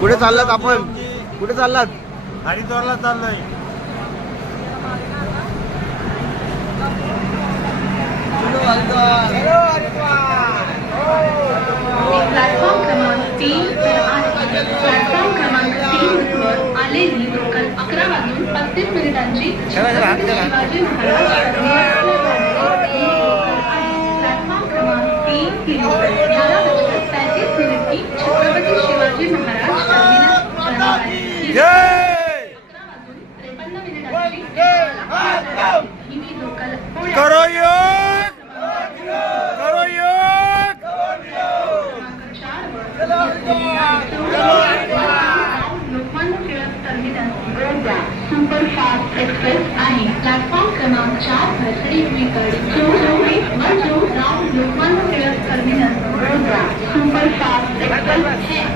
कुठे चाललात आपण? कुठे चाललात? हरिद्वारला चाललोय. प्लॅटफॉर्म क्रमांक तीन तर आहे. प्लॅटफॉर्म क्रमांक तीन वर आलेली लोकल अकरा वाजून पस्तीस मिनिटांची करो योग! करो योग! सुपरफास्ट एक्सप्रेस आहे प्लॅटफॉर्म क्रमांक चार पर खड़ी हुई गाड़ी चौरानवे Ram Lokmanya Tilak terminus superfast express है